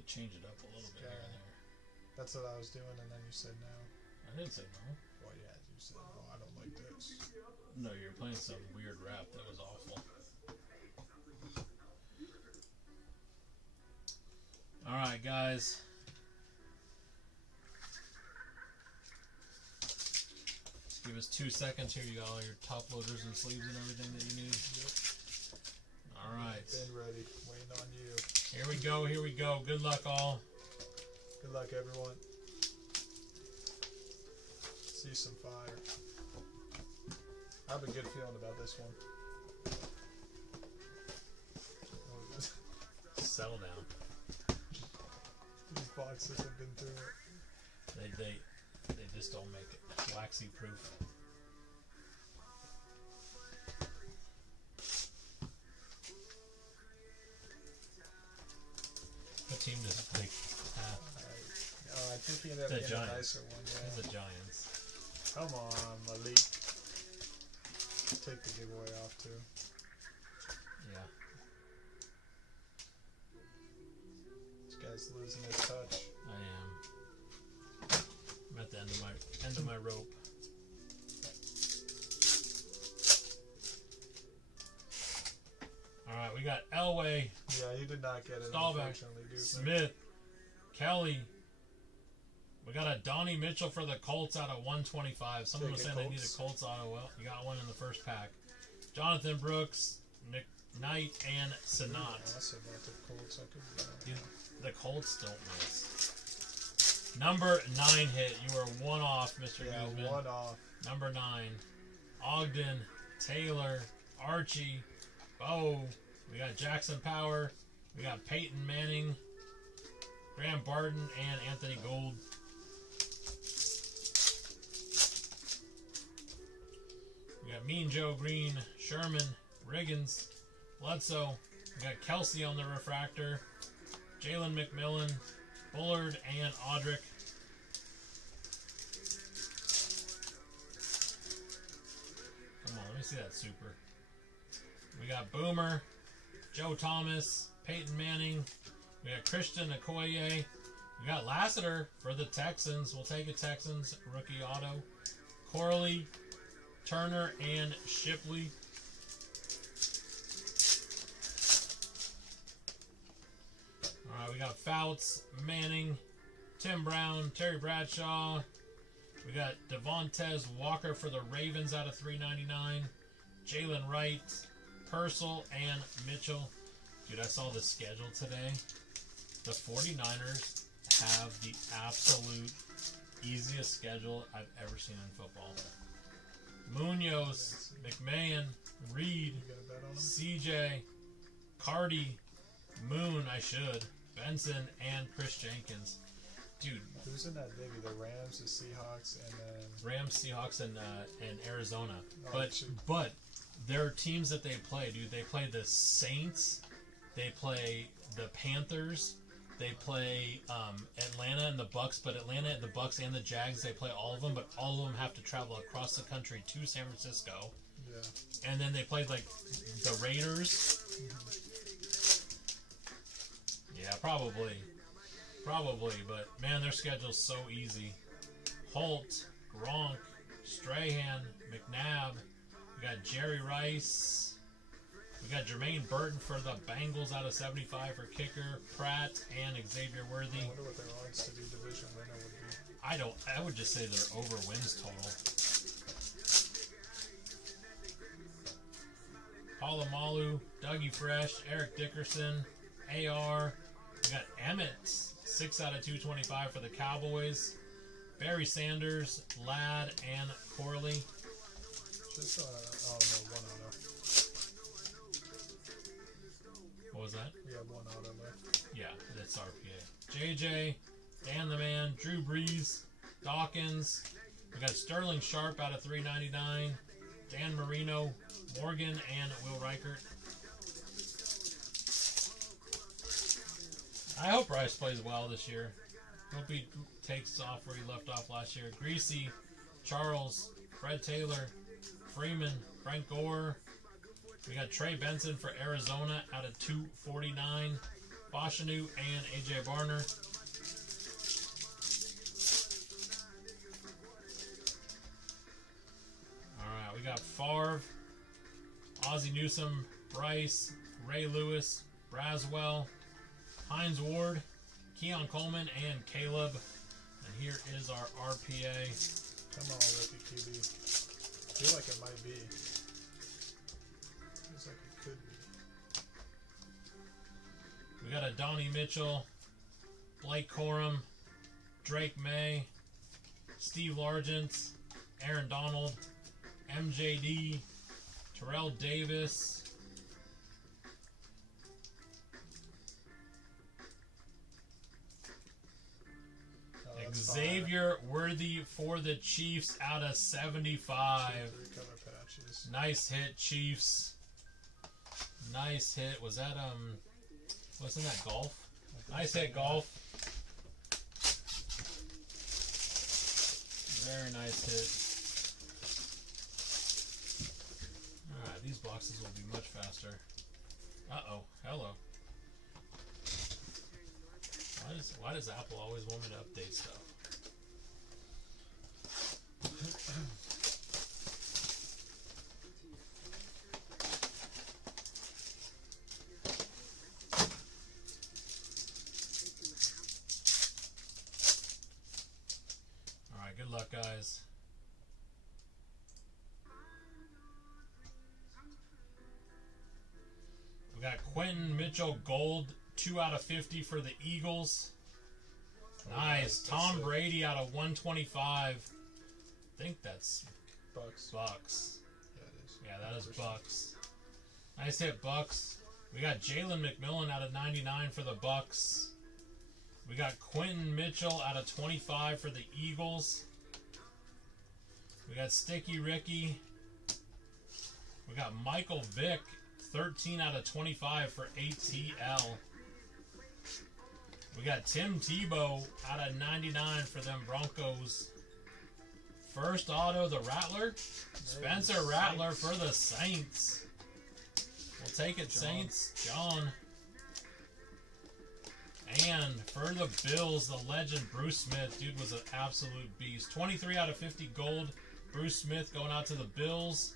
to change it up a little bit here and there. That's what I was doing, and then you said no. I didn't say no. Well, yeah, you said, oh, I don't like this. No, you're playing some weird rap that was awful. Alright, guys. Give us 2 seconds here. You got all your top loaders and sleeves and everything that you need. Yep. Alright. Been ready. Waiting on you. Here we go. Here we go. Good luck, all. Good luck, everyone. See some fire. I have a good feeling about this one. Settle down. These boxes have been through it. They just don't make it waxy proof. What team does it play? I think he ended up getting a nicer one. Yeah. It's the Giants. Come on, Malik. Take the giveaway off too. Yeah. This guy's losing his touch. I am. I'm at the end of my rope. All right, we got Elway. Yeah, he did not get it. Staubach, Smith, Kelly. We got a Donnie Mitchell for the Colts out of 125. Someone was saying they need a Colts auto. Well, you got one in the first pack. Jonathan Brooks, Nick Knight, and Sanat. Dude, the Colts don't miss. Number 9 hit. You are one off, Mr. Guzman. One off. Number 9. Ogden, Taylor, Archie, Bo. We got Jackson Power. We got Peyton Manning, Graham Barton, and Anthony Gould. We got Mean Joe Green, Sherman, Riggins, Bledsoe. We got Kelsey on the refractor, Jalen McMillan, Bullard, and Audric. Come on, let me see that super. We got Boomer, Joe Thomas, Peyton Manning. We got Christian Okoye. We got Lassiter for the Texans. We'll take a Texans rookie auto. Corley, Turner, and Shipley. All right, we got Fouts, Manning, Tim Brown, Terry Bradshaw. We got Devontae Walker for the Ravens out of 399. Jalen Wright, Purcell, and Mitchell. Dude, I saw the schedule today. The 49ers have the absolute easiest schedule I've ever seen in football. Munoz, McMahon, Reed, CJ, Cardi, Moon, Benson, and Chris Jenkins. Dude. Who's in that baby? The Rams, the Seahawks, and then... Rams, Seahawks, and Arizona. Oh, but there are teams that they play, dude. They play the Saints. They play the Panthers. They play Atlanta and the Bucks, but Atlanta, the Bucks, and the Jags, they play all of them, but all of them have to travel across the country to San Francisco. Yeah. And then they played, like, the Raiders. Yeah, probably, but, man, their schedule's so easy. Holt, Gronk, Strahan, McNabb. We got Jerry Rice. We got Jermaine Burton for the Bengals out of 75 for kicker. Pratt and Xavier Worthy. I wonder what their odds to be division winner would be. I would just say they're over wins total. Palomalu, Dougie Fresh, Eric Dickerson, AR. We got Emmett, 6 out of 225 for the Cowboys. Barry Sanders, Ladd, and Corley. Just, no, one auto. What was that? We have one auto left. Yeah, that's RPA. JJ, Dan the Man, Drew Brees, Dawkins. We got Sterling Sharp out of 399. Dan Marino, Morgan, and Will Reichert. I hope Rice plays well this year. Hope he takes off where he left off last year. Greasy, Charles, Fred Taylor, Freeman, Frank Gore. We got Trey Benson for Arizona out of 249. Boshanu, and AJ Barner. Alright, we got Favre, Ozzie Newsome, Bryce, Ray Lewis, Braswell, Hines Ward, Keon Coleman, and Caleb. And here is our RPA. Come on, rookie QB. I feel like it might be. Feels like it could be. We got a Donnie Mitchell, Blake Corum, Drake May, Steve Largent, Aaron Donald, MJD, Terrell Davis, Xavier Worthy for the Chiefs out of 75. Color patches. Nice hit, Chiefs. Nice hit. Was that wasn't that golf? Nice hit, golf. Very nice hit. Alright, these boxes will be much faster. Uh-oh. Hello. Why does Apple always want me to update stuff? Alright, good luck, guys. We got Quentin Mitchell Gold, 2 out of 50 for the Eagles. Nice. Tom Brady out of 125. I think that's Bucks. Bucks. Yeah, it is. Yeah, that is Bucks. Nice hit, Bucks. We got Jalen McMillan out of 99 for the Bucks. We got Quentin Mitchell out of 25 for the Eagles. We got Sticky Ricky. We got Michael Vick, 13 out of 25 for ATL. We got Tim Tebow out of 99 for them Broncos. First auto, the Rattler. Spencer Rattler for the Saints. We'll take it, Saints. John. And for the Bills, the legend Bruce Smith. Dude was an absolute beast. 23 out of 50 gold. Bruce Smith going out to the Bills.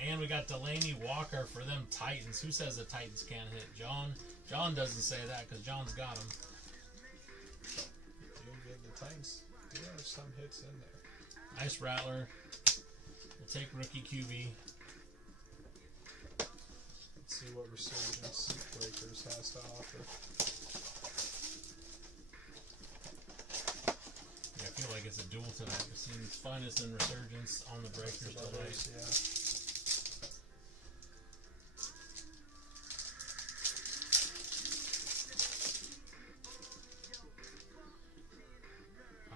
And we got Delaney Walker for them Titans. Who says the Titans can't hit? John? John doesn't say that because John's got them. The Titans do have some hits in there. Nice Rattler. We'll take rookie QB. Let's see what Resurgence Breakers has to offer. Yeah, I feel like it's a duel tonight. We've seen Finest and Resurgence on the Breakers today. Yeah.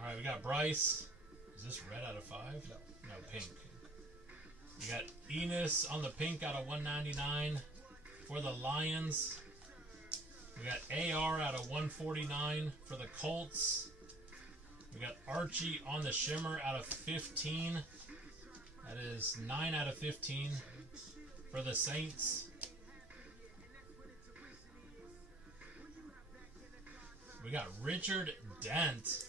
Alright, we got Bryce. Is this red out of 5? No. No, pink. We got Enos on the pink out of 199 for the Lions. We got AR out of 149 for the Colts. We got Archie on the shimmer out of 15. That is 9 out of 15 for the Saints. We got Richard Dent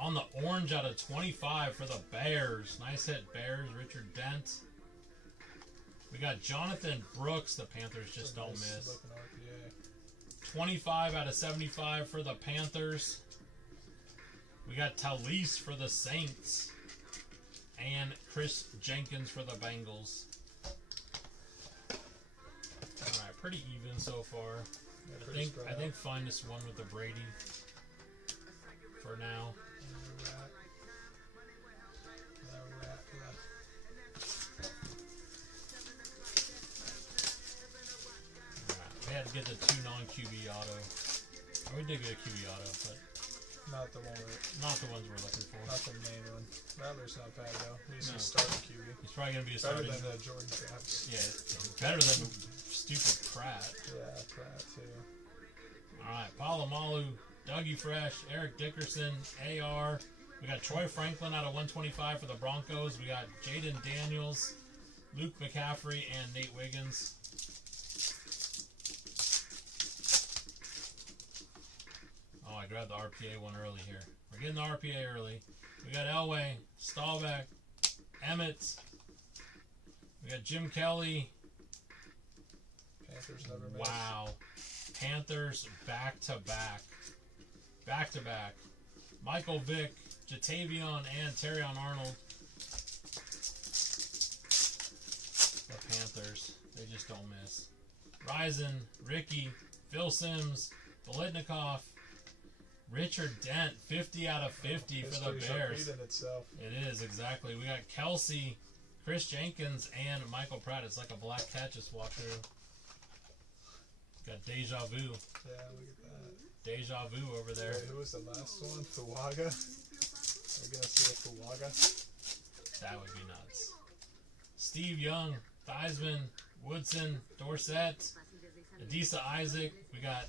on the orange out of 25 for the Bears. Nice hit, Bears. Richard Dent. We got Jonathan Brooks. The Panthers just don't miss. 25 out of 75 for the Panthers. We got Talise for the Saints. And Chris Jenkins for the Bengals. Alright, pretty even so far. I think Finest one with the Brady for now. We had to get the 2 non-QB auto. We did get a QB auto, but not the ones we're looking for. Not the main one. Rattler's not bad though. He's a starting QB. He's probably gonna be a better starting. Than Jordan Travis. Yeah, better than stupid Pratt. Yeah, Pratt too. All right, Palomalu, Dougie Fresh, Eric Dickerson, AR. We got Troy Franklin out of 125 for the Broncos. We got Jaden Daniels, Luke McCaffrey, and Nate Wiggins. grabbed the RPA one early here. We're getting the RPA early. We got Elway, Staubach, Emmett. We got Jim Kelly. Panthers never miss. Wow. Panthers back-to-back. Back-to-back. Michael Vick, Jatavion, and Terrion Arnold. The Panthers. They just don't miss. Risen, Ricky, Phil Simms, Bolitnikoff, Richard Dent, 50 out of 50 for the Bears. Itself. It is, exactly. We got Kelsey, Chris Jenkins, and Michael Pratt. It's like a black cat just walked through. Got Deja Vu. Yeah, look at that. Deja Vu over there. Wait, who was the last one? Fuaga? I guess Fuaga. That would be nuts. Steve Young, Theismann, Woodson, Dorsett, Adisa Isaac. We got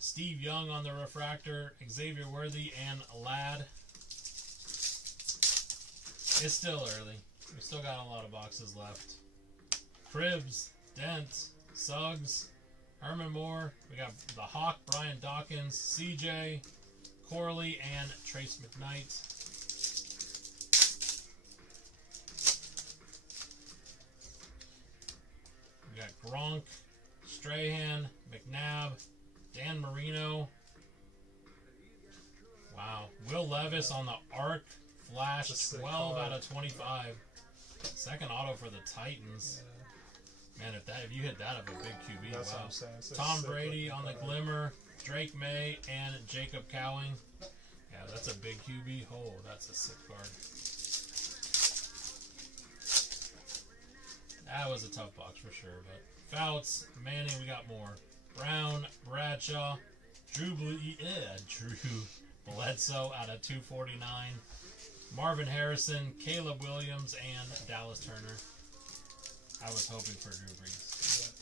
Steve Young on the refractor, Xavier Worthy, and Ladd. It's still early. We still got a lot of boxes left. Cribbs, Dent, Suggs, Herman Moore. We got the Hawk, Brian Dawkins, CJ, Corley, and Trace McKnight. We got Gronk, Strahan, McNabb, Dan Marino. Wow. Will Levis on the Arc Flash, 12 out of 25. Second auto for the Titans. Yeah. Man, if you hit that of a big QB, That's what wow. I'm saying. It's a Tom sick Brady looking on the card. Glimmer, Drake May, and Jacob Cowing. Yeah, that's a big QB. Oh, that's a sick card. That was a tough box for sure, but Fouts, Manning, we got more. Brown, Bradshaw, Drew Bledsoe out of 249. Marvin Harrison, Caleb Williams, and Dallas Turner. I was hoping for Drew Brees.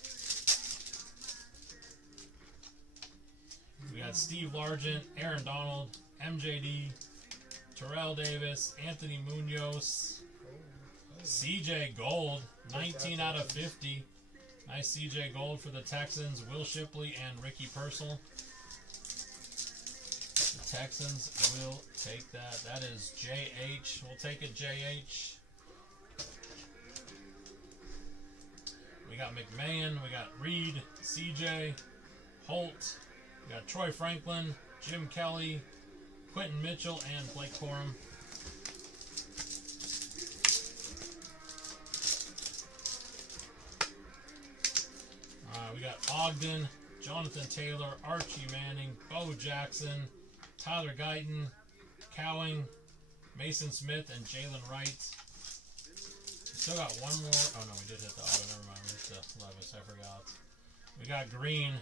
Yeah. We got Steve Largent, Aaron Donald, MJD, Terrell Davis, Anthony Munoz, CJ Gold, 19 out of 50. Nice CJ Gold for the Texans. Will Shipley and Ricky Purcell. The Texans will take that. That is JH. We'll take it, JH. We got McMahon. We got Reed, CJ, Holt. We got Troy Franklin, Jim Kelly, Quentin Mitchell, and Blake Corum. We got Ogden, Jonathan Taylor, Archie Manning, Bo Jackson, Tyler Guyton, Cowing, Mason Smith, and Jalen Wright. We still got one more. Oh no, we did hit the auto. Never mind. We hit the Levis. I forgot. We got Green.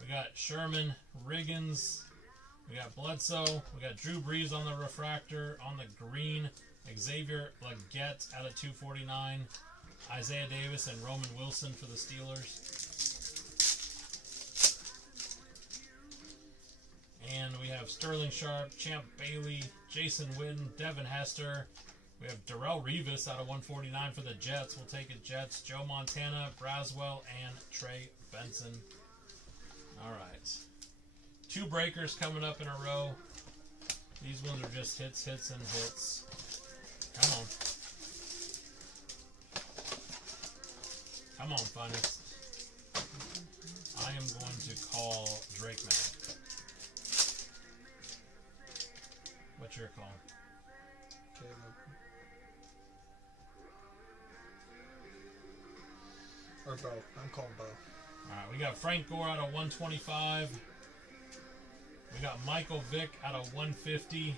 We got Sherman, Riggins. We got Bledsoe. We got Drew Brees on the refractor. On the green, Xavier Legette out of 249. Isaiah Davis and Roman Wilson for the Steelers. And we have Sterling Sharp, Champ Bailey, Jason Witten, Devin Hester. We have Darrell Revis out of 149 for the Jets. We'll take it, Jets. Joe Montana, Braswell, and Trey Benson. All right. 2 breakers coming up in a row. These ones are just hits, hits, and hits. Come on. Come on, Funnest. I am going to call Drake Mack. What's your call? Caleb. Or Bo. I'm calling Bo. Alright, we got Frank Gore out of 125. We got Michael Vick out of 150.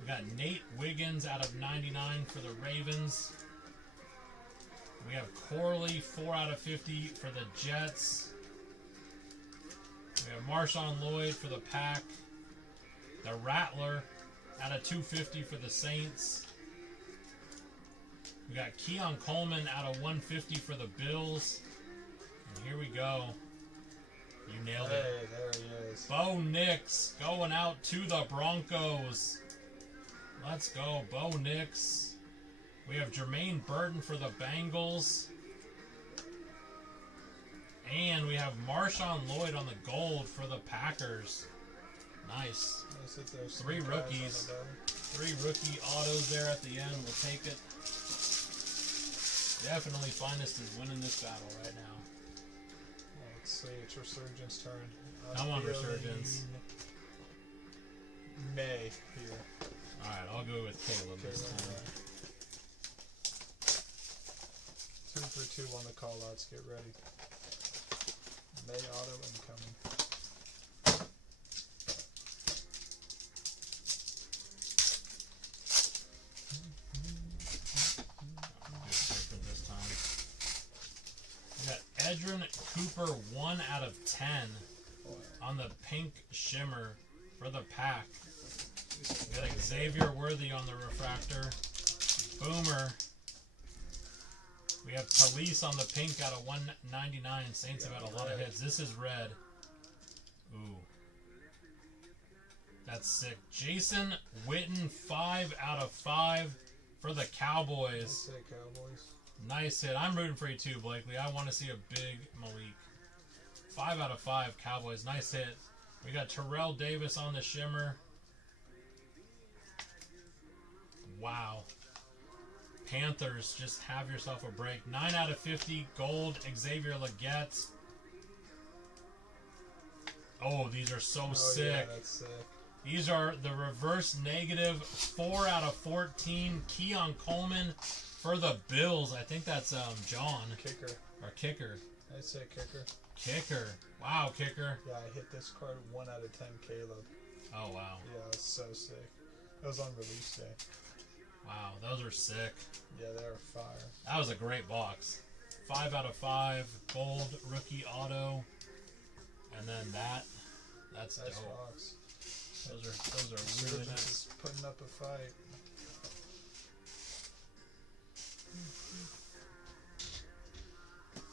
We got Nate Wiggins out of 99 for the Ravens. We have Corley, 4 out of 50 for the Jets. We have Marshawn Lloyd for the Pack. The Rattler out of 250 for the Saints. We got Keon Coleman out of 150 for the Bills. And here we go. You nailed it. Hey, there he is. Bo Nix going out to the Broncos. Let's go, Bo Nix. We have Jermaine Burton for the Bengals. And we have Marshawn Lloyd on the gold for the Packers. Nice. Three rookies. 3 rookie autos there at the end. We'll take it. Definitely Finest is winning this battle right now. Let's see. It's Resurgence turn. Come on, Resurgence. May here. Alright, I'll go with Caleb this time. 2 for 2 on the call-outs. Get ready. May auto incoming. Edrin Cooper 1 out of 10 on the pink shimmer for the pack. We got Xavier Worthy on the refractor. Boomer. We have Police on the pink out of 199. Saints have had a lot of hits. This is red. Ooh. That's sick. Jason Witten 5 out of 5 for the Cowboys. Let's say Cowboys. Nice hit. I'm rooting for you too, Blakely. I want to see a big Malik. 5 out of 5 Cowboys. Nice hit. We got Terrell Davis on the shimmer. Wow. Panthers, just have yourself a break. 9 out of 50 gold Xavier Legette. Oh, these are so sick. Yeah, that's sick. These are the reverse negative 4 out of 14 Keon Coleman for the Bills. I think that's John. Kicker. Or Kicker. I'd say Kicker. Kicker. Wow, Kicker. Yeah, I hit this card 1 out of 10 Caleb. Oh, wow. Yeah, it was so sick. It was on release day. Wow, those are sick. Yeah, they were fire. That was a great box. 5 out of 5 gold rookie auto. And then that's nice dope. box. Those are really nice. Is putting up a fight.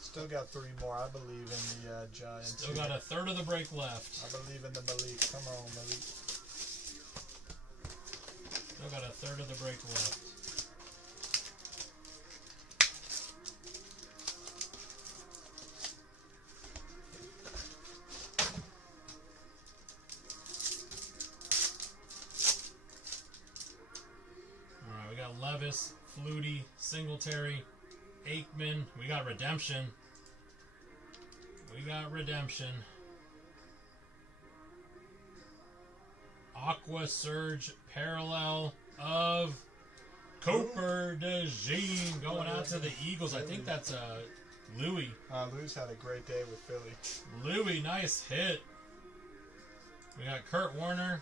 Still got 3 more. I believe in the Giants. Still got a third of the break left. I believe in the Malik. Come on, Malik. Still got a third of the break left. Alright, we got Levis, Flutie, Singletary, Aikman. We got Redemption. We got Redemption. Aqua Surge parallel of Cooper DeJean going out to the Eagles. I think that's Louis. Louis had a great day with Philly. Louis, nice hit. We got Kurt Warner,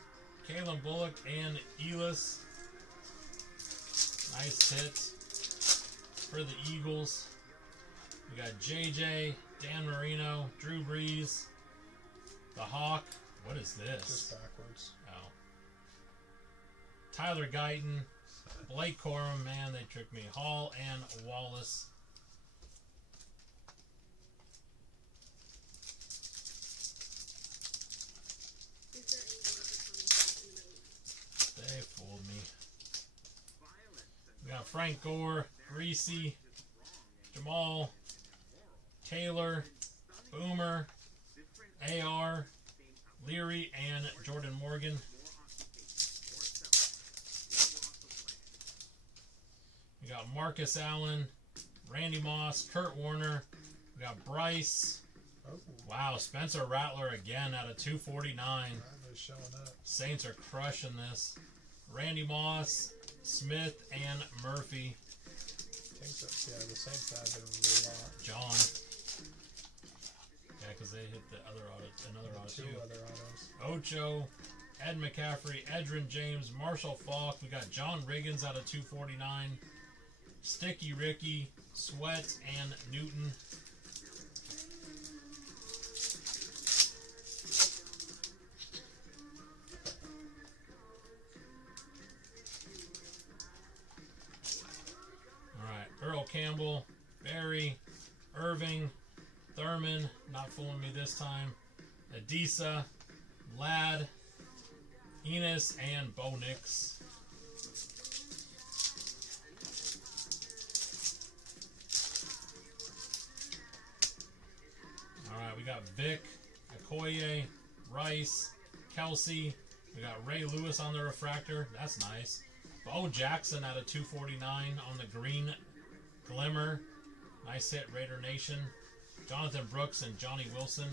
Kalen Bullock, and Elis. Nice hit for the Eagles. We got JJ, Dan Marino, Drew Brees, the Hawk. What is this? Just backwards. Oh. Tyler Guyton, Blake Corum, man, they tricked me. Hall and Wallace. They fooled me. We got Frank Gore, Greasy, Jamal, Taylor, Boomer, AR, Leary, and Jordan Morgan. We got Marcus Allen, Randy Moss, Kurt Warner. We got Bryce. Oh. Wow, Spencer Rattler again out of 249. Rattler's showing up. Saints are crushing this. Randy Moss, Smith, and Murphy. I think so. Yeah, the Saints have it a lot. John. Yeah, because they hit the other auto, another auto Two too. other autos. Ocho, Ed McCaffrey, Edrin James, Marshall Faulk. We got John Riggins out of 249. Sticky Ricky, Sweat, and Newton. Alright, Earl Campbell, Barry, Irving, Thurman, not fooling me this time, Adisa, Ladd, Enos, and Bo Nix. We got Vic, Okoye, Rice, Kelsey. We got Ray Lewis on the refractor. That's nice. Bo Jackson out of 249 on the green glimmer. Nice hit, Raider Nation. Jonathan Brooks and Johnny Wilson.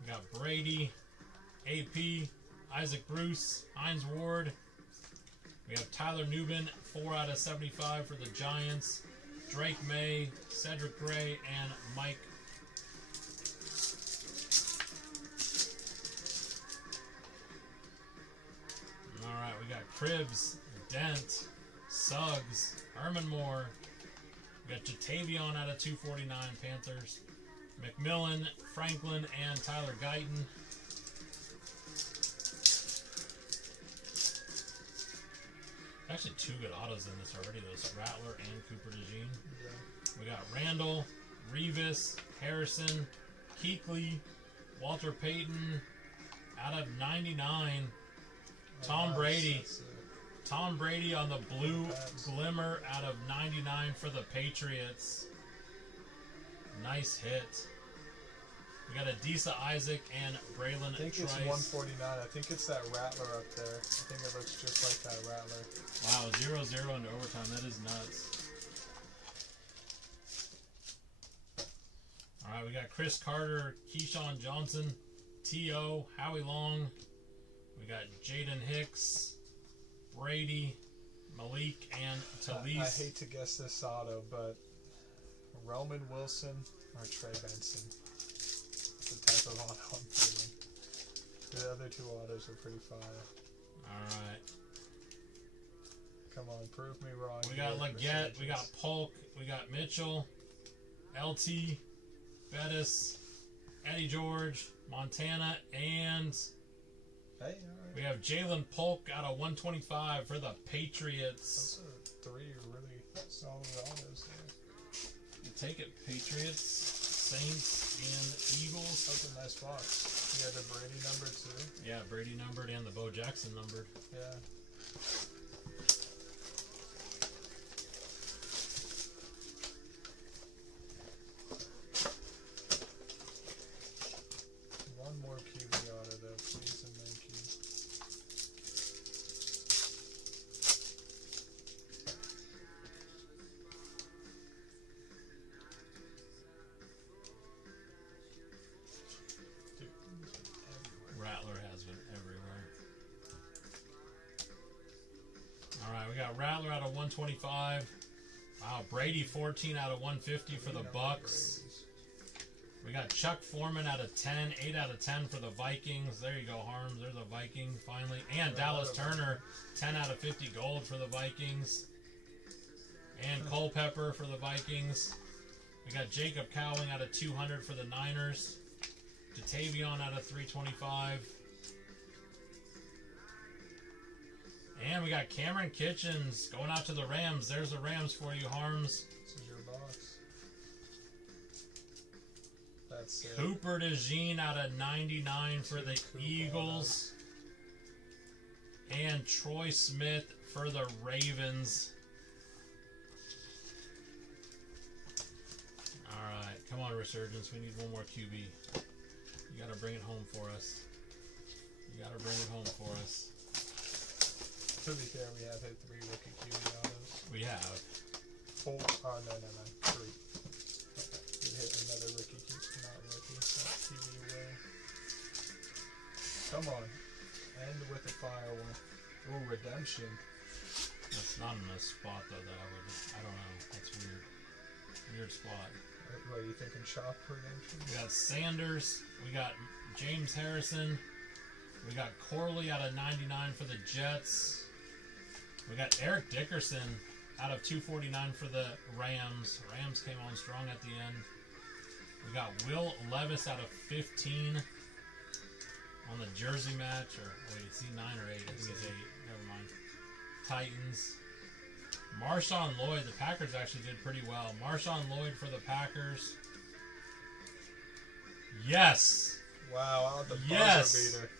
We got Brady, AP, Isaac Bruce, Hines Ward. We have Tyler Nubin, 4 out of 75 for the Giants. Drake May, Cedric Gray, and Mike. Alright, we got Cribbs, Dent, Suggs, Herman Moore. We got Jatavion out of 249 Panthers. McMillan, Franklin, and Tyler Guyton. Actually, 2 good autos in this already. Those Rattler and Cooper DeJean. Yeah. We got Randall, Revis, Harrison, Keekly, Walter Payton. Out of 99, Tom Brady. Tom Brady on the blue glimmer out of 99 for the Patriots. Nice hit. We got Adisa Isaac and Braylon Trice. I think it's 149. I think it's that Rattler up there. I think it looks just like that Rattler. Wow, 0-0 into overtime. That is nuts. All right, we got Chris Carter, Keyshawn Johnson, T.O., Howie Long. We got Jaden Hicks, Brady, Malik, and Talise. I hate to guess this auto, but Roman Wilson or Trey Benson. The type of auto I'm feeling. The other 2 autos are pretty fire. Alright. Come on, prove me wrong. We got Leggett, we got Polk, we got Mitchell, LT, Bettis, Eddie George, Montana, and we have Jalen Polk out of 125 for the Patriots. Those are 3 really solid autos there. You take it, Patriots. Saints and Eagles. That's a nice box. You had the Brady number too? Yeah, Brady numbered and the Bo Jackson numbered. Yeah. One more QB auto though, please and thank you. Rattler has been everywhere. Alright, we got Rattler out of 125. Wow, Brady 14 out of 150 for the Bucks. We got Chuck Foreman out of 10, 8 out of 10 for the Vikings. There you go, Harms. There's a Viking finally. And Dallas Turner, 10 out of 50 gold for the Vikings. And Culpepper for the Vikings. We got Jacob Cowling out of 200 for the Niners. Jatavion out of 325. And we got Cameron Kitchens going out to the Rams. There's the Rams for you, Harms. This is your box. That's it. Cooper DeJean out of 99 for the Eagles. And Troy Smith for the Ravens. Alright, come on, Resurgence. We need one more QB. You gotta bring it home for us. You gotta bring it home for us. To be fair, we have hit 3 rookie QB autos. We have. 4. Oh, no. 3. We hit another rookie QB, not rookie, not QB away. Come on. End with a fire one. Ooh, redemption. That's not in a spot, though, that I don't know. That's weird. Weird spot. What, are you thinking shop redemption? We got Sanders. We got James Harrison. We got Corley out of 99 for the Jets. We got Eric Dickerson out of 249 for the Rams. Rams came on strong at the end. We got Will Levis out of 15 on the jersey match. Or wait, is he 9 or 8? I think he's 8. Never mind. Titans. Marshawn Lloyd. The Packers actually did pretty well. Marshawn Lloyd for the Packers. Yes. Wow, the yes. beater.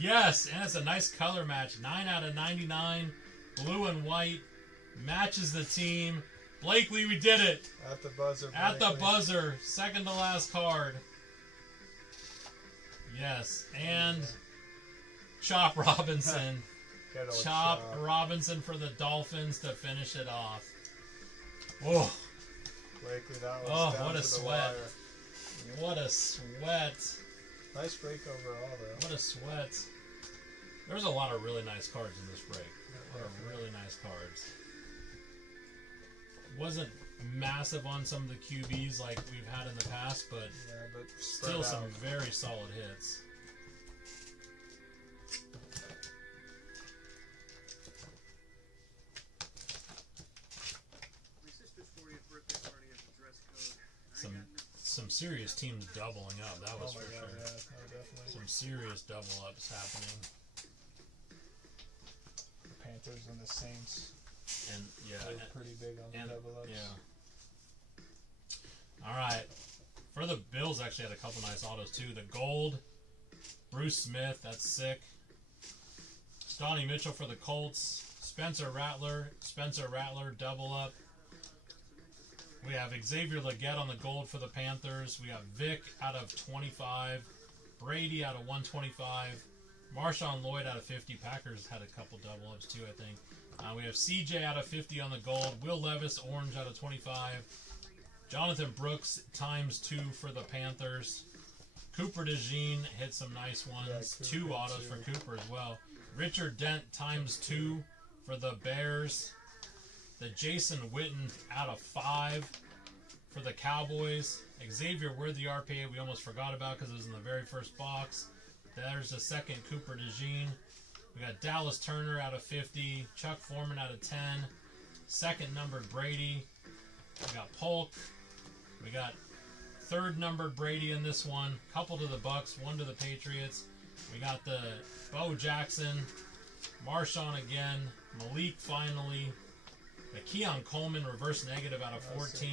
Yes, and it's a nice color match. 9 out of 99. Blue and white. matches the team. Blakely, we did it. At the buzzer. At the buzzer. Second to last card. Yes. And Chop Robinson. Chop Robinson for the Dolphins to finish it off. Whoa. Blakely, that was down what a to the sweat. wire. What a sweat. Nice break overall, though. What a sweat. There's a lot of really nice cards in this break. A lot of really nice cards. Wasn't massive on some of the QBs like we've had in the past, but, still some very solid hits. Some serious teams doubling up. That was for sure. Yeah, definitely. Some serious double ups happening. The Panthers and the Saints. And they're pretty big on the double ups. Yeah. All right. For the Bills, actually had a couple nice autos too. The gold, Bruce Smith. That's sick. Donnie Mitchell for the Colts. Spencer Rattler double up. We have Xavier Legette on the gold for the Panthers. We have Vic out of 25. Brady out of 125. Marshawn Lloyd out of 50. Packers had a couple double ups too, I think. We have CJ out of 50 on the gold. Will Levis, orange out of 25. Jonathan Brooks ×2 for the Panthers. Cooper DeJean hit some nice ones. Yeah, 2 autos for Cooper as well. Richard Dent ×2 for the Bears. The Jason Witten out of 5 for the Cowboys. Xavier Worthy RPA we almost forgot about because it was in the very first box. There's the second Cooper DeJean. We got Dallas Turner out of 50. Chuck Foreman out of 10. Second numbered Brady. We got Polk. We got third numbered Brady in this one. Couple to the Bucks, 1 to the Patriots. We got the Bo Jackson. Marshawn again. Malik finally. The Keon Coleman reverse negative out of 14.